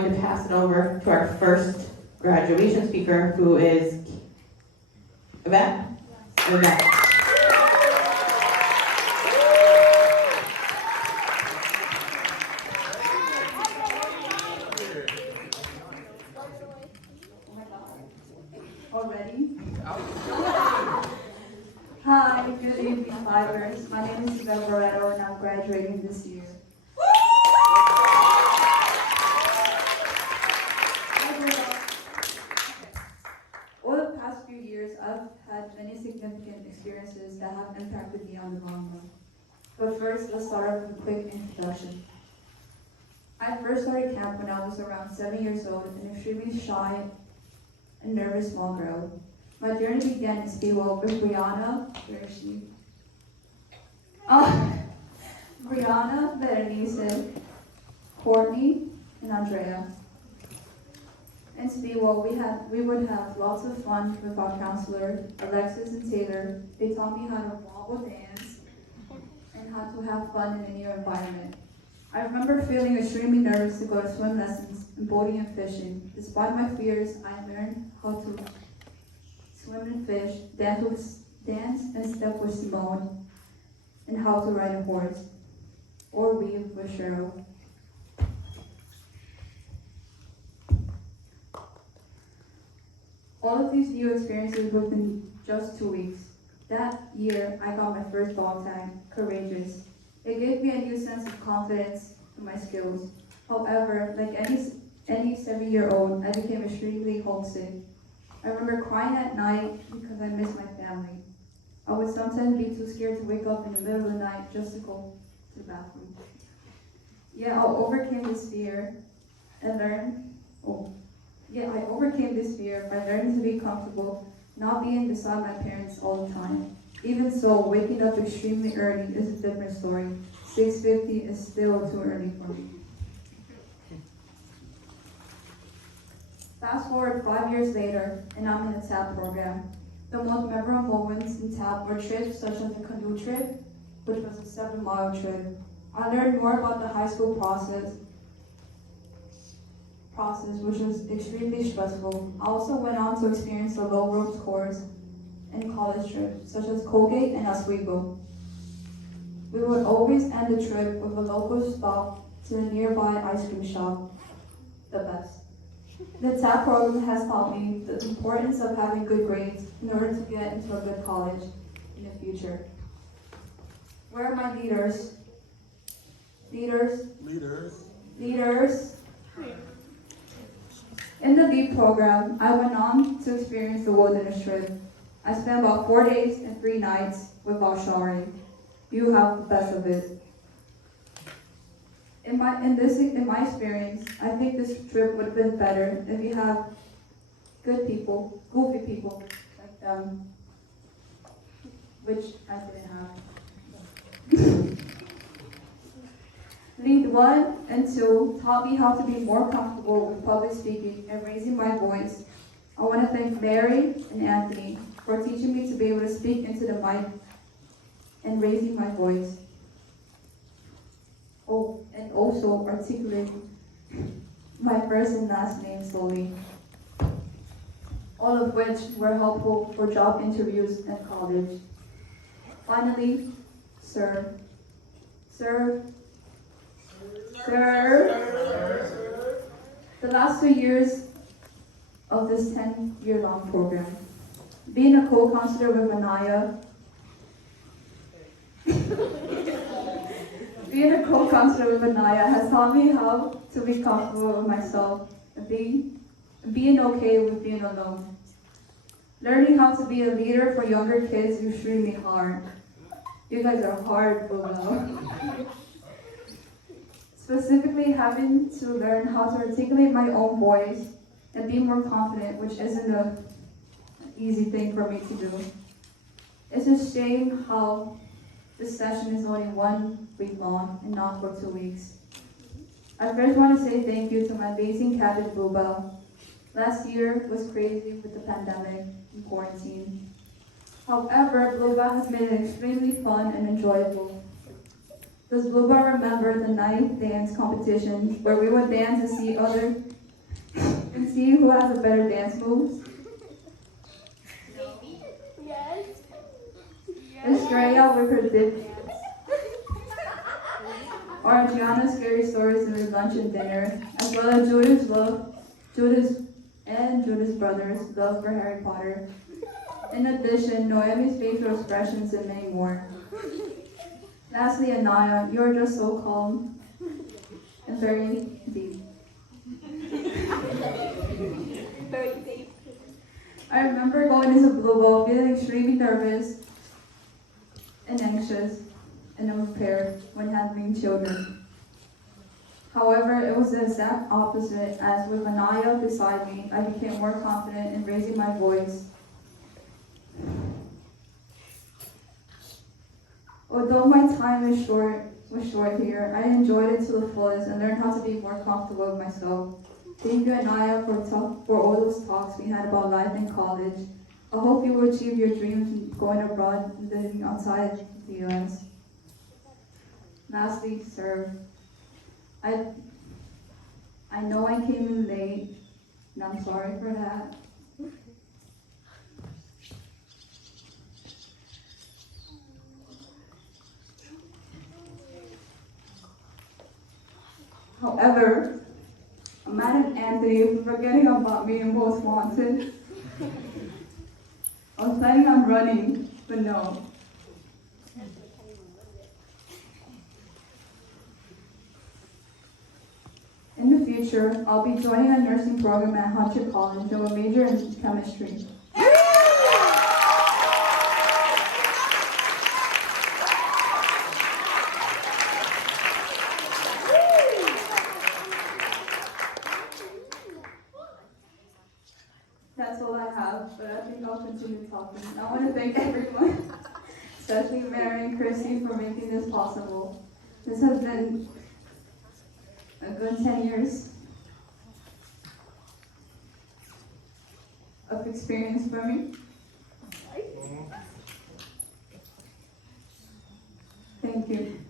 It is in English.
going to pass it over to our first graduation speaker, who is Yvette. Yvette. Already? Hi, good evening, Fivers. My name is Yvette Barreto, and I'm graduating this year. Over the past few years, I've had many significant experiences that have impacted me on the long run. But first, let's start off with a quick introduction. I first started camp when I was around 7 years old, an extremely shy and nervous small girl. My journey began in Speedwell with Brianna, where is she? Brianna, Berenice, Courtney, and Andrea. In Speedwell, we would have lots of fun with our counselor, Alexis and Taylor. They taught me how to wobble dance and how to have fun in a new environment. I remember feeling extremely nervous to go to swim lessons and boating and fishing. Despite my fears, I learned how to swim and fish, dance and step with Simone, and how to ride a horse, or weave with Cheryl. All of these new experiences within just 2 weeks. That year, I got my first dog tag, Courageous. It gave me a new sense of confidence in my skills. However, like any 7-year-old, I became extremely homesick. I remember crying at night because I missed my family. I would sometimes be too scared to wake up in the middle of the night just to go to the bathroom. I overcame this fear by learning to be comfortable, not being beside my parents all the time. Even so, waking up extremely early is a different story. 6:50 is still too early for me. Fast forward 5 years later, and I'm in the TAP program. The most memorable moments in TAP were trips such as the canoe trip, which was a 7-mile trip. I learned more about the high school process, which was extremely stressful. I also went on to experience the low ropes course and college trips, such as Colgate and Oswego. We would always end the trip with a local stop to the nearby ice cream shop, the best. The TAP program has taught me the importance of having good grades in order to get into a good college in the future. Where are my leaders? Leaders. In the LEAP program, I went on to experience the wilderness trip. I spent about 4 days and 3 nights without showering. You have the best of it. In my experience, I think this trip would have been better if you have good people, goofy people like them, which I didn't have. Lead 1 and 2 taught me how to be more comfortable with public speaking and raising my voice. I want to thank Mary and Anthony for teaching me to be able to speak into the mic and raising my voice. Oh, and also articulating my first and last name slowly. All of which were helpful for job interviews and college. Finally, serve. The last 2 years of this 10-year-long program. Being a co-counselor with Anaya, has taught me how to be comfortable with myself and being okay with being alone. Learning how to be a leader for younger kids is extremely hard. You guys are hard, Bobo. Specifically, having to learn how to articulate my own voice and be more confident, which isn't an easy thing for me to do. It's a shame how this session is only 1 week long and not for 2 weeks. I first want to say thank you to my amazing captain, Bluebell. Last year was crazy with the pandemic and quarantine. However, Bluebell has made it extremely fun and enjoyable. Does Blue Bar remember the night dance competition where we would dance and see who has a better dance moves? Yes. Estrella with her dip dance. Or Gianna's scary stories in her lunch and dinner, as well as Judah's brothers' love for Harry Potter. In addition, Noemi's facial expressions and many more. Lastly, Anaya, you are just so calm and very deep. Very deep. I remember going into Blue Bowl feeling extremely nervous and anxious and unprepared when handling children. However, it was the exact opposite, as with Anaya beside me, I became more confident in raising my voice. Although my time was short here, I enjoyed it to the fullest and learned how to be more comfortable with myself. Thank you, Anaya, for all those talks we had about life in college. I hope you will achieve your dreams going abroad and living outside the U.S. Lastly, sir, I know I came in late, and I'm sorry for that. However, I'm mad at Anthony for forgetting about me and most wanted. I was planning on running, but no. In the future, I'll be joining a nursing program at Hunter College and will major in chemistry. That's all I have, but I think I'll continue talking. I want to thank everyone, especially Mary and Chrissy, for making this possible. This has been a good 10 years of experience for me. Thank you.